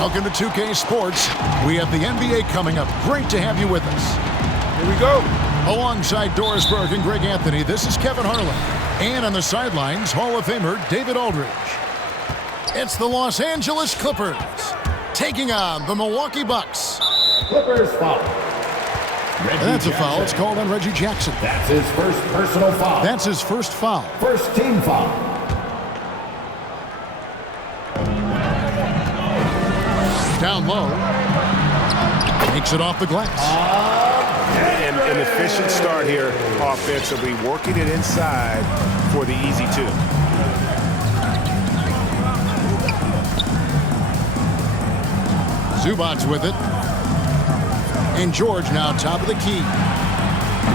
Welcome to 2K Sports. We have the NBA coming up. Great to have you with us. Here we go. Alongside Doris Burke and Greg Anthony, this is Kevin Harlan. And on the sidelines, Hall of Famer David Aldridge. It's the Los Angeles Clippers taking on the Milwaukee Bucks. Clippers foul. That's a foul. It's called on Reggie Jackson. That's his first personal foul. That's his first foul. First team foul. Down low. Takes it off the glass. An efficient start here offensively, working it inside for the easy two. Zubac's with it. And George now top of the key.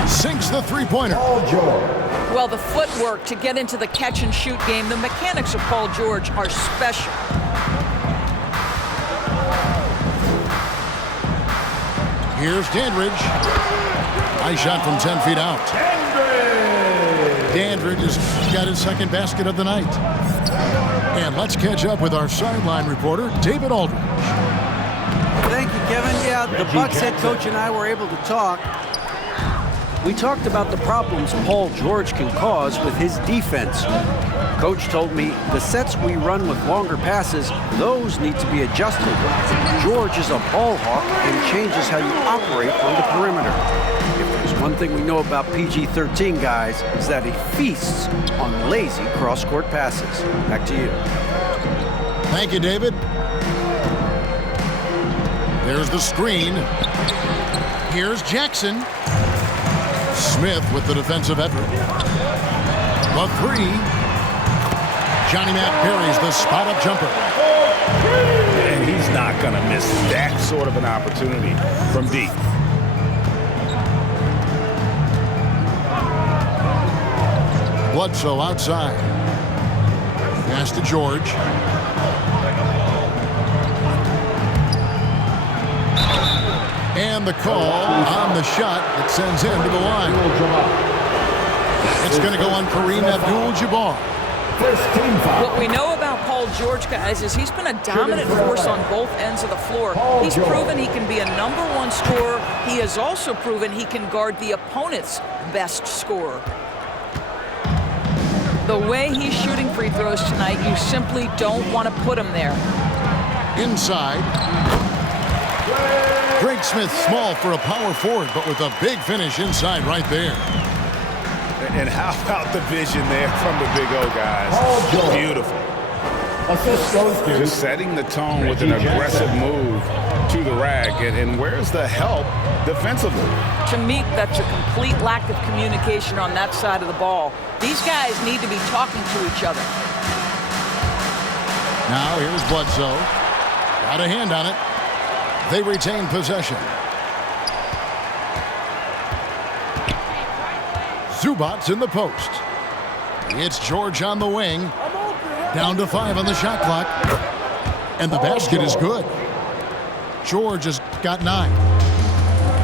Sinks the three-pointer. Paul George. Well, the footwork to get into the catch-and-shoot game, the mechanics of Paul George are special. Here's Dandridge. Nice shot from 10 feet out. Dandridge has got his second basket of the night. And let's catch up with our sideline reporter, David Aldridge. Thank you, Kevin. Yeah, the Bucks head coach and I were able to talk. We talked about the problems Paul George can cause with his defense. Coach told me the sets we run with longer passes, those need to be adjusted. George is a ball hawk and changes how you operate from the perimeter. If there's one thing we know about PG-13 guys, is that he feasts on lazy cross-court passes. Back to you. Thank you, David. There's the screen. Here's Jackson. Smith with the defensive effort. The three. Johnny Matt parries the spot-up jumper. And he's not going to miss that sort of an opportunity from deep. Bledsoe outside. Pass to George. And the call on the shot that sends him to the line. It's going to go on Kareem Abdul-Jabbar. What we know about Paul George, guys, is he's been a dominant force on both ends of the floor. He's proven he can be a #1 scorer. He has also proven he can guard the opponent's best scorer. The way he's shooting free throws tonight, you simply don't want to put him there. Inside. Greg Smith small for a power forward, but with a big finish inside right there. And how about the vision there from the Big O guys? Beautiful. Assist goes to just setting the tone with an aggressive move to the rack. And where's the help defensively? To me, that's a complete lack of communication on that side of the ball. These guys need to be talking to each other. Now here's Bledsoe. Got a hand on it. They retain possession. Zubac's in the post. It's George on the wing. Down to 5 on the shot clock. And the basket is good. George has got 9.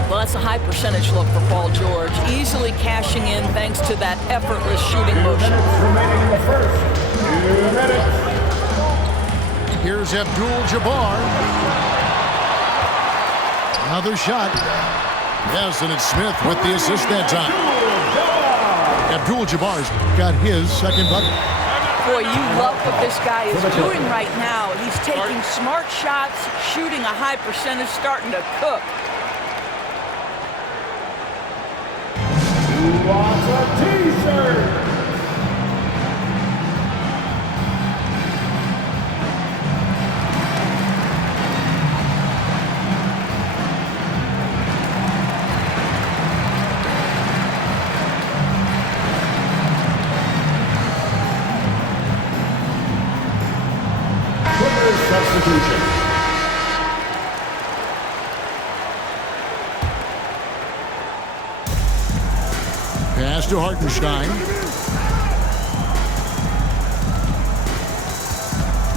Well, that's a high percentage look for Paul George. Easily cashing in thanks to that effortless shooting motion. remaining in the first. 2 minutes. Here's Abdul-Jabbar. Another shot. Yes, and it's Smith with the assist that time. Abdul-Jabbar's got his second bucket. Boy, you love what this guy is doing right now. He's taking smart shots, shooting a high percentage, starting to cook. Who wants a t-shirt? Substitution. Pass to Hartenstein.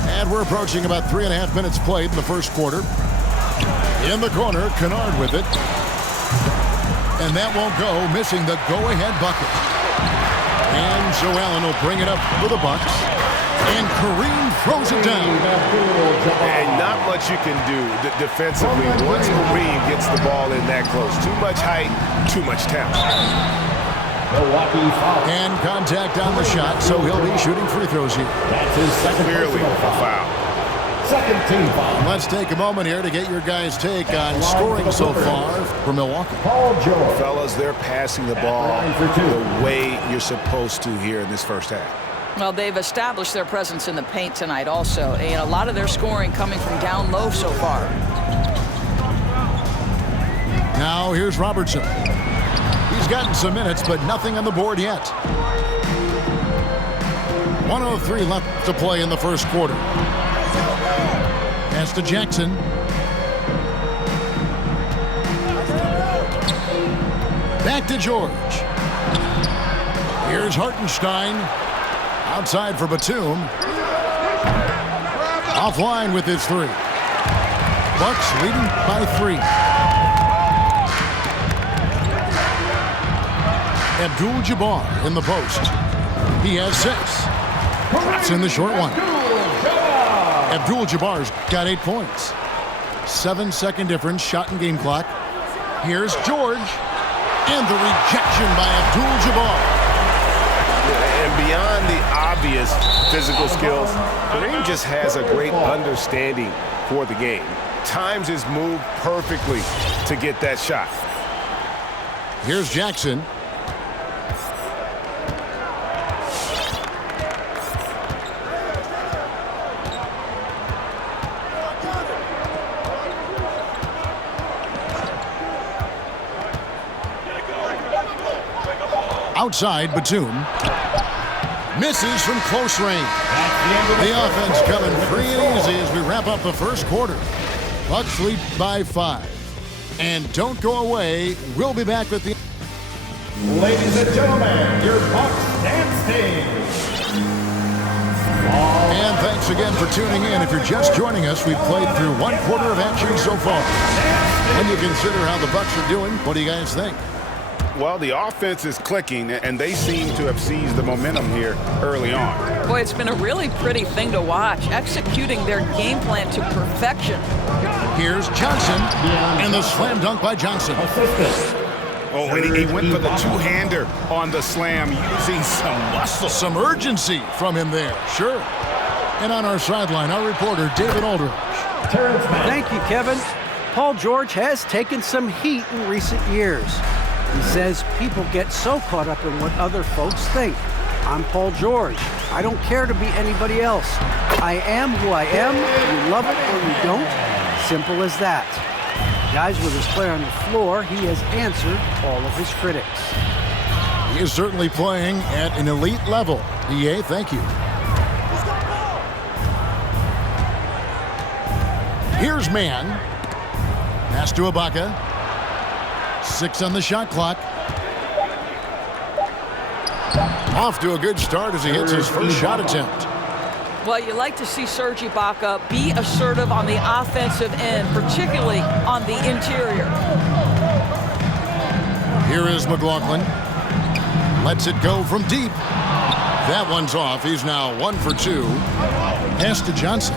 And we're approaching about 3.5 minutes played in the first quarter. In the corner, Kennard with it. And that won't go, missing the go-ahead bucket. And Joe Allen will bring it up for the Bucks. And Kareem throws it down. And not much you can do defensively once Marine gets the ball in that close. Too much height, too much talent. Milwaukee foul. And contact on the shot, so he'll be shooting free throws here. That's his second Clearly a personal foul. Second team foul. Let's take a moment here to get your guys' take on scoring so far for Milwaukee. Paul George. Fellas, they're passing the ball the way you're supposed to here in this first half. Well, they've established their presence in the paint tonight also. And a lot of their scoring coming from down low so far. Now here's Robertson. He's gotten some minutes, but nothing on the board yet. 1:03 left to play in the first quarter. Pass to Jackson. Back to George. Here's Hartenstein. Outside for Batum. Offline with his three. Bucks leading by 3. Abdul-Jabbar in the post. He has 6. That's in the short one. Abdul-Jabbar's got 8 points. 7-second difference, shot and game clock. Here's George. And the rejection by Abdul-Jabbar. And beyond the obvious physical skills, Kareem just has a great understanding for the game. Times his move perfectly to get that shot. Here's Jackson. Outside, Batum. Misses from close range. The offense coming free and easy as we wrap up the first quarter. Bucks lead by 5. And don't go away. We'll be back with the... Ladies and gentlemen, your Bucks dance team. And thanks again for tuning in. If you're just joining us, we've played through 1 quarter of action so far. When you consider how the Bucks are doing, what do you guys think? Well, the offense is clicking, and they seem to have seized the momentum here early on. Boy, it's been a really pretty thing to watch, executing their game plan to perfection. Here's Johnson, and the slam dunk by Johnson. Oh, and he went for the two-hander on the slam, using some muscle. Some urgency from him there, sure. And on our sideline, our reporter, David Aldridge. Thank you, Kevin. Paul George has taken some heat in recent years. He says people get so caught up in what other folks think. I'm Paul George. I don't care to be anybody else. I am who I am. You love it or you don't. Simple as that. Guys, with his play on the floor, he has answered all of his critics. He is certainly playing at an elite level. EA, thank you. Here's Man. Pass to Ibaka. 6 on the shot clock. Off to a good start as he hits his first shot attempt. Well, you like to see Serge Ibaka be assertive on the offensive end, particularly on the interior. Here is McLaughlin. Lets it go from deep. That one's off. He's now 1 for 2. Pass to Johnson.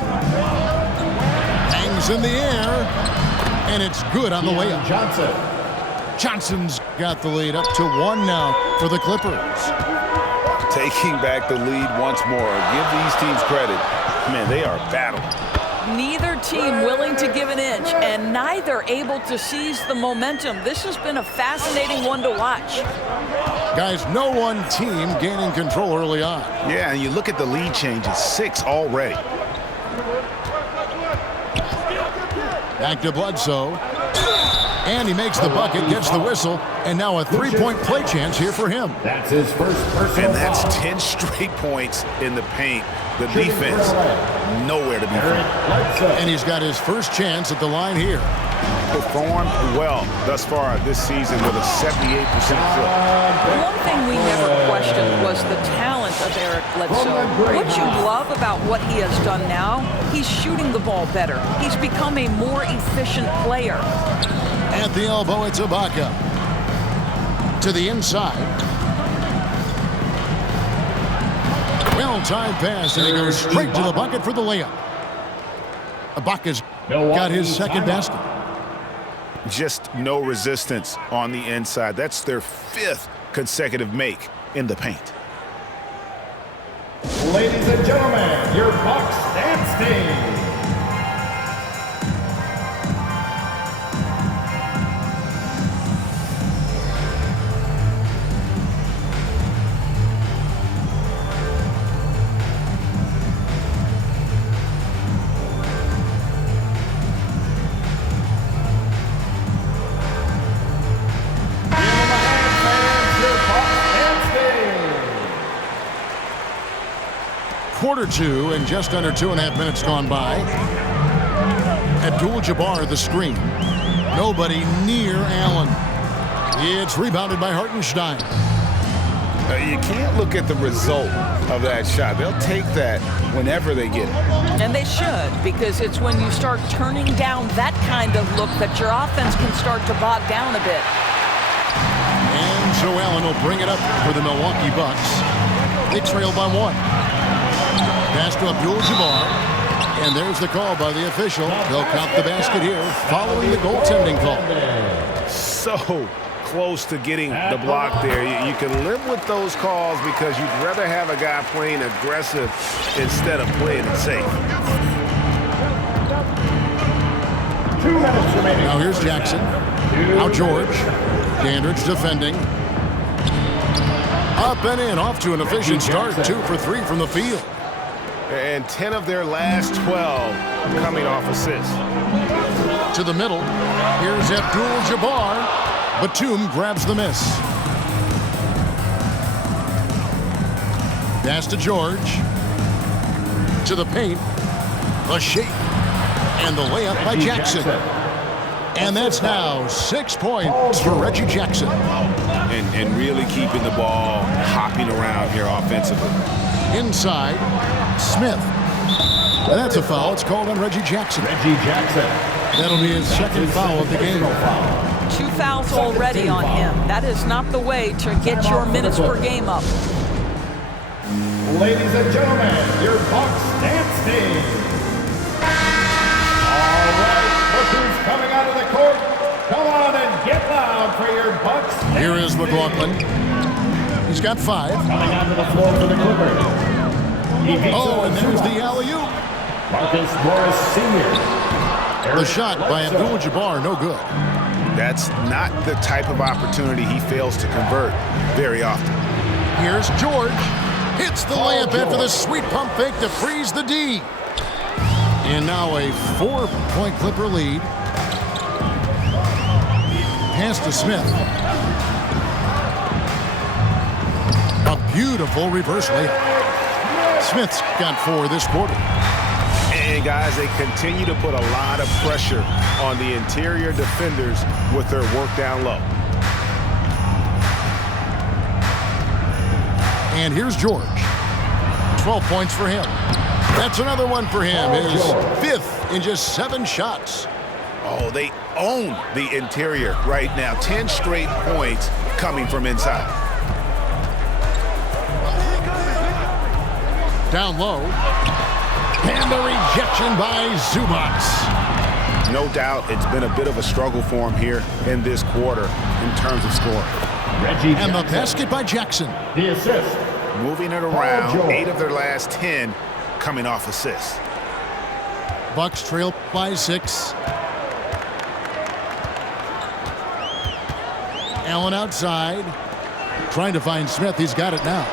Hangs in the air. And it's good on the layup. Johnson's got the lead up to 1 now for the Clippers. Taking back the lead once more. Give these teams credit. Man, they are battling. Neither team willing to give an inch, and neither able to seize the momentum. This has been a fascinating one to watch. Guys, no one team gaining control early on. Yeah, and you look at the lead changes. 6 already. Back to Bledsoe. And he makes the bucket, gets the whistle, and now a 3-point play chance here for him. That's his first personal And that's foul. 10 straight points in the paint. The defense, nowhere to be found. And he's got his first chance at the line here. Performed well thus far this season with a 78% clip. One thing we never questioned was the talent of Eric Bledsoe. What you love about what he has done now, he's shooting the ball better. He's become a more efficient player. At the elbow, it's Ibaka. To the inside. Well-timed pass, and he goes straight to the bucket for the layup. Ibaka's got his second basket. Just no resistance on the inside. That's their 5th consecutive make in the paint. Ladies and gentlemen, your Bucks dance team. Quarter 2 and just under 2.5 minutes gone by. Abdul-Jabbar the screen. Nobody near Allen. It's rebounded by Hartenstein. You can't look at the result of that shot. They'll take that whenever they get it. And they should, because it's when you start turning down that kind of look that your offense can start to bog down a bit. And Joe Allen will bring it up for the Milwaukee Bucks. They trail by 1. Pass to Abdul-Jabbar, and there's the call by the official. They'll count the basket here following the goaltending call. So close to getting the block there. You can live with those calls because you'd rather have a guy playing aggressive instead of playing it safe. 2 minutes remaining. Now here's Jackson. Now George. Dandridge defending. Up and in, off to an efficient start. 2 for 3 from the field. And 10 of their last 12 coming off assists. To the middle. Here's Abdul-Jabbar. Batum grabs the miss. Pass to George. To the paint. A shake. And the layup by Jackson. And that's now 6 points for Reggie Jackson. And really keeping the ball hopping around here offensively. Inside, Smith. And that's a foul. It's called on Reggie Jackson. Reggie Jackson. That'll be his second foul of the game. 2 fouls already on him. That is not the way to get your minutes per game up. Ladies and gentlemen, your Bucks dance team. All right, look who's coming out of the court. Come on and get loud for your Bucks. Here is McLaughlin. He's got 5. Coming onto the floor for the Clippers. Oh, and there's the alley-oop. Marcus Morris Sr. The shot by Abdul-Jabbar, no good. That's not the type of opportunity he fails to convert very often. Here's George. Hits the layup after the sweet pump fake to freeze the D. And now a 4-point Clipper lead. Pass to Smith. A beautiful reverse layup. Smith's got 4 this quarter. And guys, they continue to put a lot of pressure on the interior defenders with their work down low. And here's George. 12 points for him. That's another one for him. His 5th in just 7 shots. Oh, they own the interior right now. 10 straight points coming from inside. Down low. And the rejection by Zubac. No doubt it's been a bit of a struggle for him here in this quarter in terms of scoring. Reggie and Jackson. the basket by Jackson. The assist. Moving it around, 8 of their last 10 coming off assists. Bucks trail by 6. Allen outside. Trying to find Smith. He's got it now.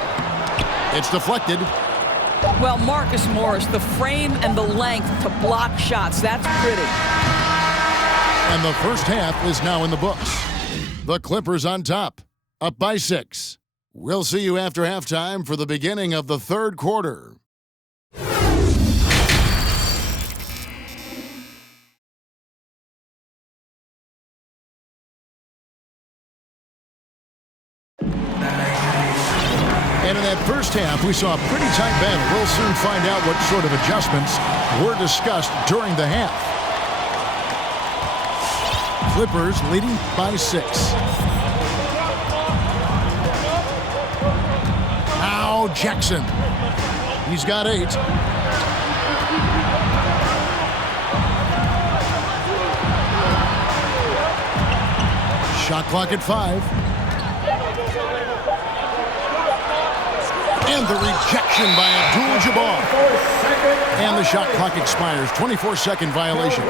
It's deflected. Well, Marcus Morris, the frame and the length to block shots, that's pretty. And the first half is now in the books. The Clippers on top, up by 6. We'll see you after halftime for the beginning of the third quarter. And in that first half, we saw a pretty tight battle. We'll soon find out what sort of adjustments were discussed during the half. Clippers leading by 6. Now Jackson. He's got 8. Shot clock at 5. And the rejection by Abdul-Jabbar. And the shot clock expires. 24-second violation.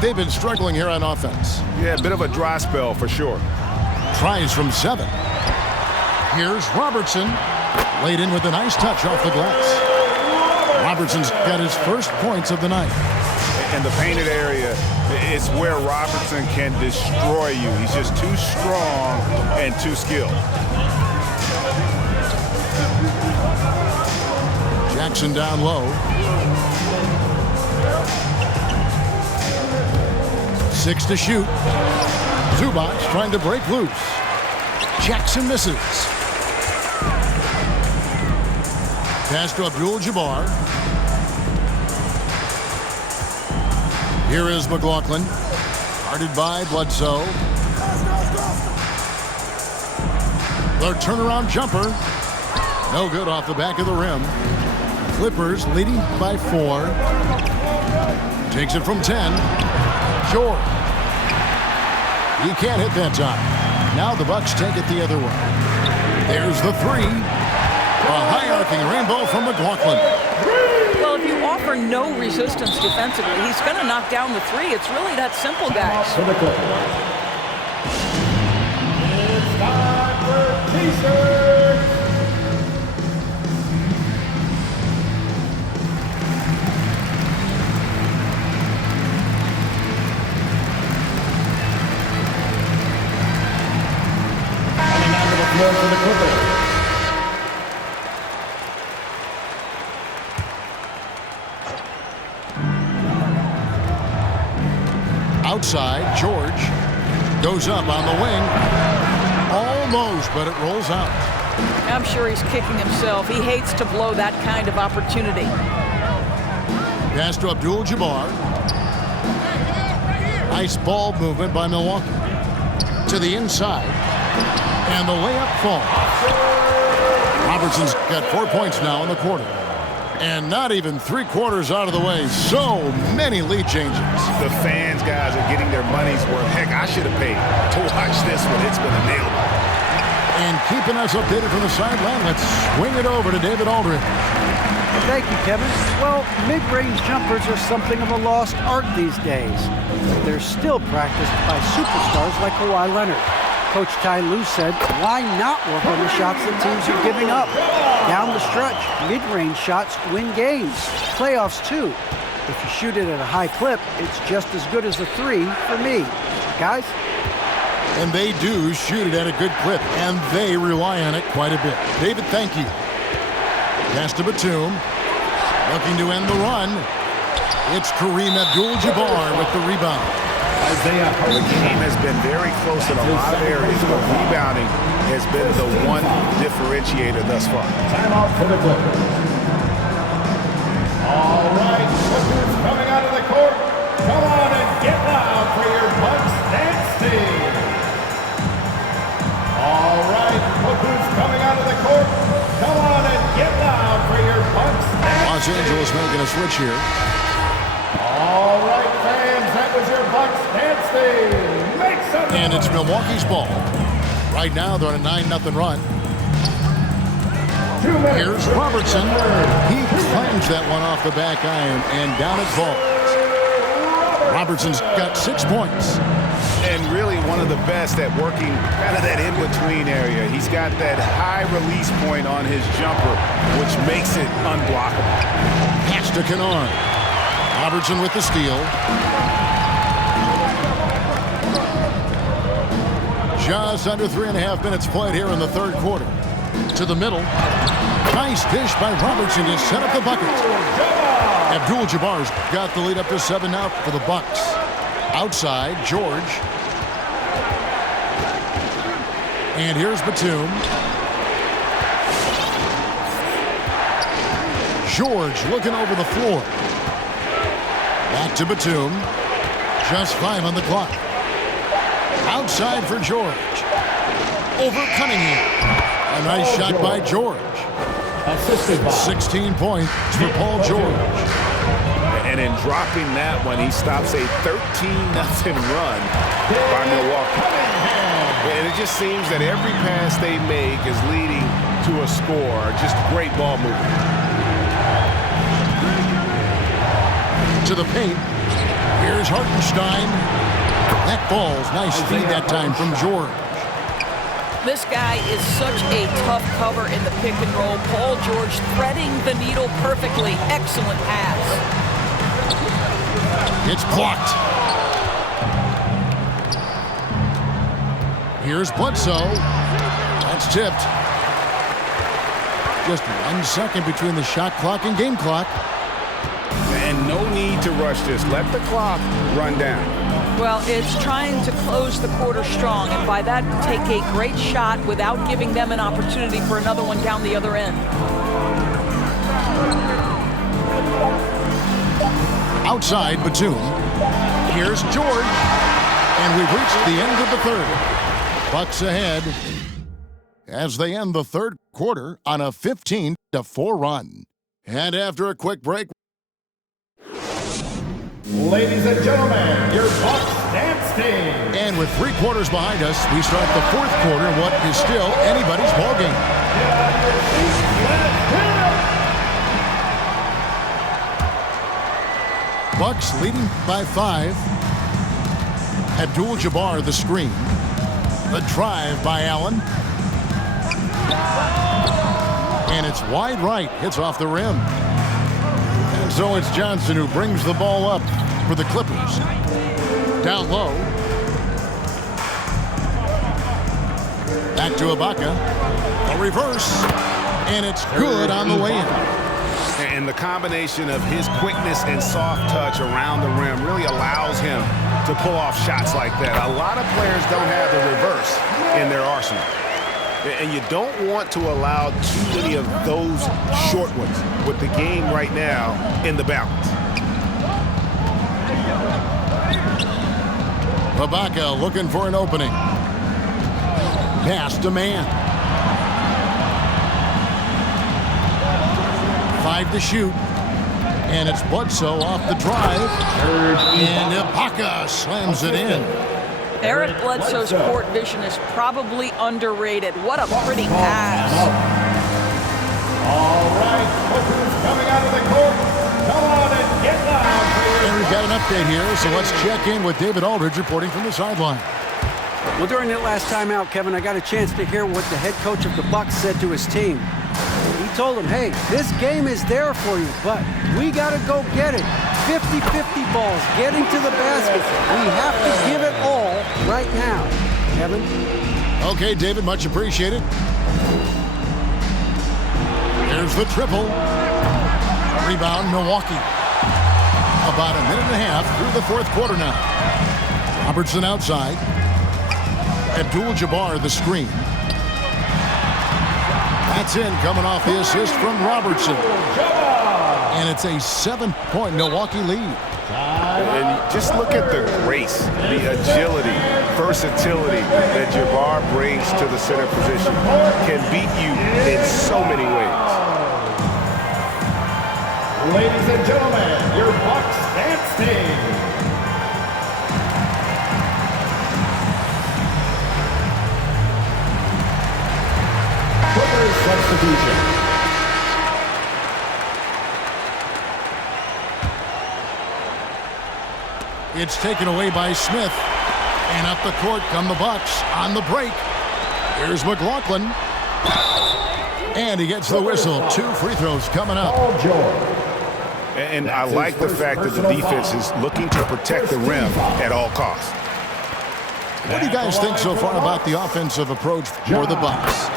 They've been struggling here on offense. Yeah, a bit of a dry spell for sure. Tries from 7. Here's Robertson. Laid in with a nice touch off the glass. Robertson's got his first points of the night. In the painted area, it's where Robertson can destroy you. He's just too strong and too skilled. Jackson down low. 6 to shoot. Zubac trying to break loose. Jackson misses. Pass to Abdul-Jabbar. Here is McLaughlin. Guarded by Bledsoe. The turnaround jumper. No good off the back of the rim. Clippers leading by 4. Takes it from 10. Short. He can't hit that time. Now the Bucks take it the other way. There's the 3. A high-arcing rainbow from McLaughlin. Well, if you offer no resistance defensively, he's going to knock down the 3. It's really that simple, guys. It's time for Pacers. Coming down to the floor for the Clippers. Outside, George goes up on the wing. Almost, but it rolls out. I'm sure he's kicking himself. He hates to blow that kind of opportunity. Pass to Abdul-Jabbar. Nice ball movement by Milwaukee. To the inside. And the layup falls. Robertson's got 4 points now in the quarter. And not even 3/4 out of the way. So many lead changes. The fans, guys, are getting their money's worth. Heck, I should have paid to watch this one. It's been a nail. And keeping us updated from the sideline, let's swing it over to David Aldridge. Thank you, Kevin. Well, mid-range jumpers are something of a lost art these days. They're still practiced by superstars like Kawhi Leonard. Coach Ty Lue said, why not work on the shots that teams are giving up? Down the stretch, mid-range shots win games. Playoffs, too. If you shoot it at a high clip, it's just as good as a 3 for me. Guys? And they do shoot it at a good clip, and they rely on it quite a bit. David, thank you. Pass to Batum. Looking to end the run. It's Kareem Abdul-Jabbar with the rebound. The game has been very close in a lot of areas, but rebounding has been the one differentiator thus far. Timeout for the Clippers. All right, Clippers coming out of the court. Come on and get loud for your Bucks dance team. All right, Clippers coming out of the court. Come on and get loud for your Bucks dance Los Angeles making a switch here. All right, fans, that was your Bucks dance team. Make some And it's Milwaukee's ball. Right now, they're on a 9-0 run. 2 minutes. Here's Robertson. He claims that one off the back iron, and down it falls. Robertson's got 6 points. And really one of the best at working kind of that in-between area. He's got that high release point on his jumper, which makes it unblockable. Pass to Kennard. Robertson with the steal. Just under 3.5 minutes played here in the third quarter. To the middle. Nice dish by Robertson to set up the bucket. Abdul-Jabbar's got the lead up to 7 now for the Bucks. Outside, George. And here's Batum. George looking over the floor. Back to Batum. Just 5 on the clock. Outside for George. Over Cunningham. A nice shot by George. Assisted by 16 points for Paul George. And in dropping that one, he stops a 13-0 run by Milwaukee. And it just seems that every pass they make is leading to a score. Just great ball movement. To the paint. Here's Hartenstein. That falls. Nice feed that time from George. This guy is such a tough cover in the pick and roll. Paul George threading the needle perfectly. Excellent pass. It's blocked. Here's Bledsoe. That's tipped. Just 1 second between the shot clock and game clock. And no need to rush this. Let the clock run down. Well, it's trying to close the quarter strong, and by that, take a great shot without giving them an opportunity for another one down the other end. Outside Batum. Here's George. And we've reached the end of the third. Bucks ahead as they end the third quarter on a 15-4 run. And after a quick break. Ladies and gentlemen, your Bucks dance team. And with 3 quarters behind us, we start the fourth quarter in what is still anybody's ballgame. Bucks leading by 5. Abdul-Jabbar the screen. The drive by Allen. And it's wide right. Hits off the rim. And so it's Johnson who brings the ball up for the Clippers. Down low. Back to Ibaka. A reverse. And it's good on the way in. And the combination of his quickness and soft touch around the rim really allows him to pull off shots like that. A lot of players don't have the reverse in their arsenal. And you don't want to allow too many of those short ones with the game right now in the balance. Ibaka looking for an opening. Pass to man. 5 to shoot. And it's Bledsoe off the drive. And Ibaka slams it in. Eric Bledsoe's court vision is probably underrated. What a pretty pass. All right, Clippers coming out of the court. Come on and get loud. And we've got an update here, so let's check in with David Aldridge reporting from the sideline. Well, during that last timeout, Kevin, I got a chance to hear what the head coach of the Bucks said to his team. He told them, hey, this game is there for you, but we got to go get it. 50-50 balls, getting to the basket. We have to give it all right now. Kevin? Okay, David, much appreciated. Here's the triple. Rebound, Milwaukee. About a minute and a half through the fourth quarter now. Robertson outside. Abdul-Jabbar the screen. That's in, coming off the assist from Robertson. And it's a 7-point Milwaukee lead. And just look at the grace, the agility, versatility that Jabbar brings to the center position. Can beat you in so many ways. Ladies and gentlemen, your Bucks dance team. Clippers substitution. It's taken away by Smith. And up the court come the Bucks on the break. Here's McLaughlin. And he gets the whistle. 2 free throws coming up. Paul George. And I like the fact that the defense is looking to protect the rim at all costs. What do you guys think so far about the offensive approach for the Bucks?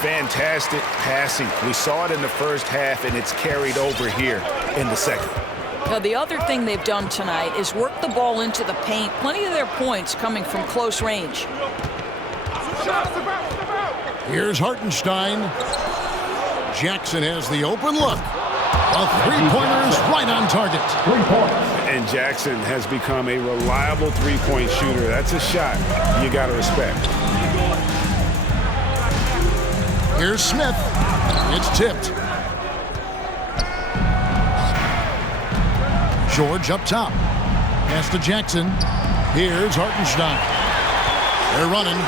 Fantastic passing. We saw it in the first half, and it's carried over here in the second. Now, the other thing they've done tonight is work the ball into the paint. Plenty of their points coming from close range. Here's Hartenstein. Jackson has the open look. A three-pointer is right on target. 3 points. And Jackson has become a reliable three-point shooter. That's a shot you got to respect. Here's Smith. It's tipped. George up top. Pass to Jackson. Here's Hartenstein. They're running.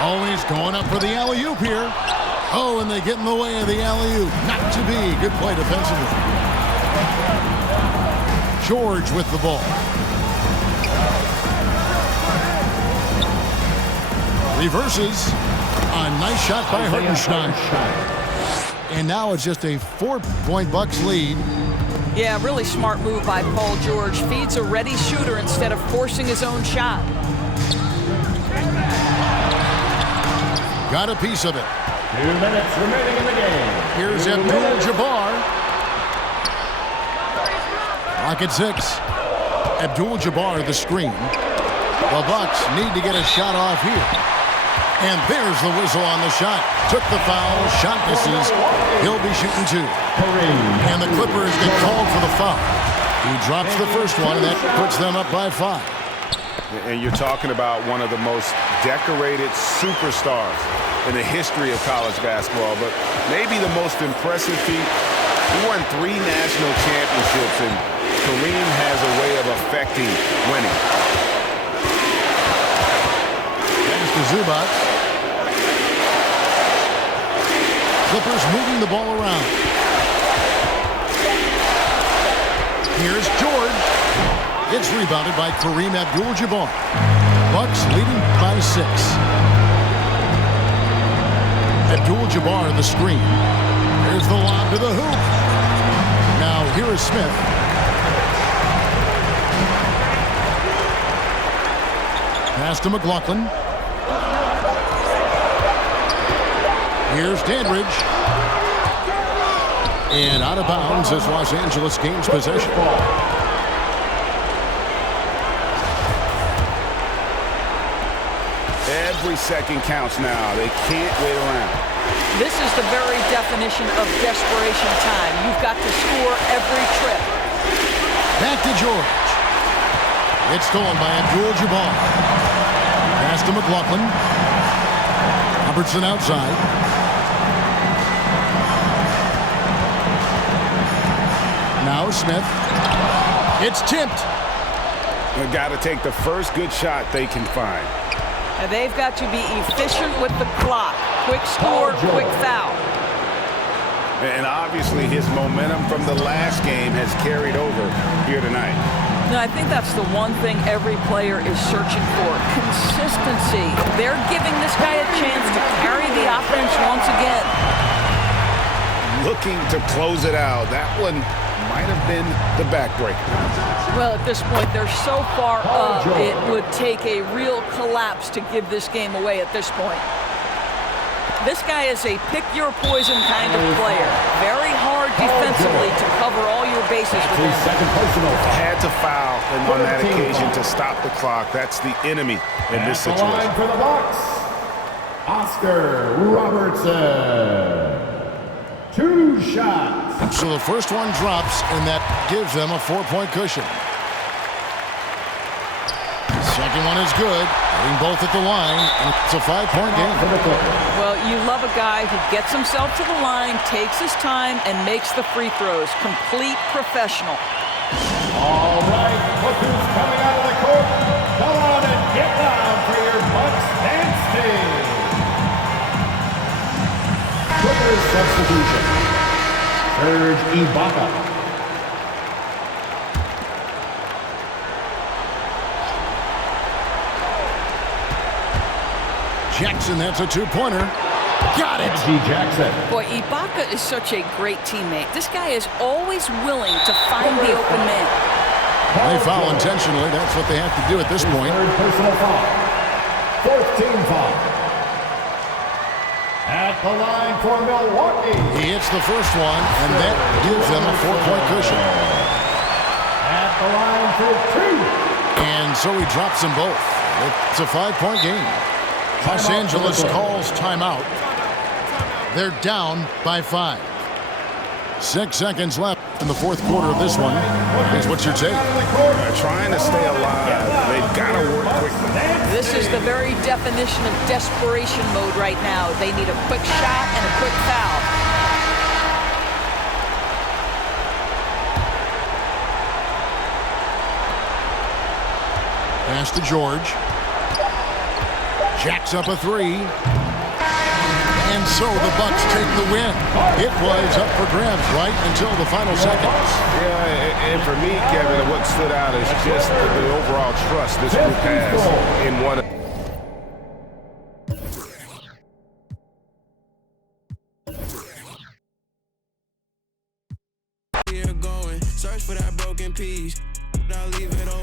Always going up for the alley-oop here. Oh, and they get in the way of the alley-oop. Not to be. Good play defensively. George with the ball. Reverses. A nice shot by Hartenstein. And now it's just a 4-point Bucks lead. Yeah, really smart move by Paul George. Feeds a ready shooter instead of forcing his own shot. Got a piece of it. 2 minutes remaining in the game. Here's Abdul-Jabbar. Rocket 6. Abdul-Jabbar the screen. The Bucks need to get a shot off here. And there's the whistle on the shot. Took the foul. Shot misses. He'll be shooting 2. And the Clippers get called for the foul. He drops the first one, and that puts them up by 5. And you're talking about one of the most decorated superstars in the history of college basketball, but maybe the most impressive feat. He won 3 national championships, and Kareem has a way of affecting winning. Thanks to Zubac. Clippers moving the ball around. Here's George. It's rebounded by Kareem Abdul-Jabbar. Bucks leading by 6. Abdul-Jabbar the screen. Here's the lob to the hoop. Now here is Smith. Pass to McLaughlin. Here's Dandridge. And out of bounds as Los Angeles gains possession. Every second counts now. They can't wait around. This is the very definition of desperation time. You've got to score every trip. Back to George. It's stolen by Abdul-Jabbar. Pass to McLaughlin. Robertson outside. Now Smith. It's tipped. They've got to take the first good shot they can find. And they've got to be efficient with the clock. Quick score, quick foul. And obviously his momentum from the last game has carried over here tonight. No, I think that's the one thing every player is searching for. Consistency. They're giving this guy a chance to carry the offense once again. Looking to close it out. That one might have been the backbreaker. Well, at this point, they're so far up, it would take a real collapse to give this game away at this point. This guy is a pick-your-poison kind of player. Very hard defensively to cover all your bases with him. Had to foul and on that occasion to stop the clock. That's the enemy in this situation. Line for the Bucks, Oscar Robertson. 2 shots. So the first one drops, and that gives them a 4-point cushion. Second one is good. Hitting both at the line, and it's a 5-point game. Well, you love a guy who gets himself to the line, takes his time, and makes the free throws. Complete professional. All right, look who's coming out of the court. Come on and get down for your Bucks dance team. Clippers substitution. Serge Ibaka. Jackson, that's a 2-pointer. Got it! G. Jackson. Boy, Ibaka is such a great teammate. This guy is always willing to find the open man. They foul intentionally. That's what they have to do at this point. Third personal foul. 4th team foul. At the line for Milwaukee. He hits the first one, and that gives them a 4-point cushion. At the line for 2. And so he drops them both. It's a 5-point game. Los Angeles calls timeout. They're down by 5. 6 seconds left. in the fourth quarter of this one. Here's what's your take? Trying to stay alive. They've got to work quickly. This is the very definition of desperation mode right now. They need a quick shot and a quick foul. Pass to George. Jacks up a three. And so the Bucks take the win. It was up for grabs right until the final seconds. Yeah, and for me, Kevin, what stood out is just the overall trust this group has in one another. Search for that broken piece. I'll leave it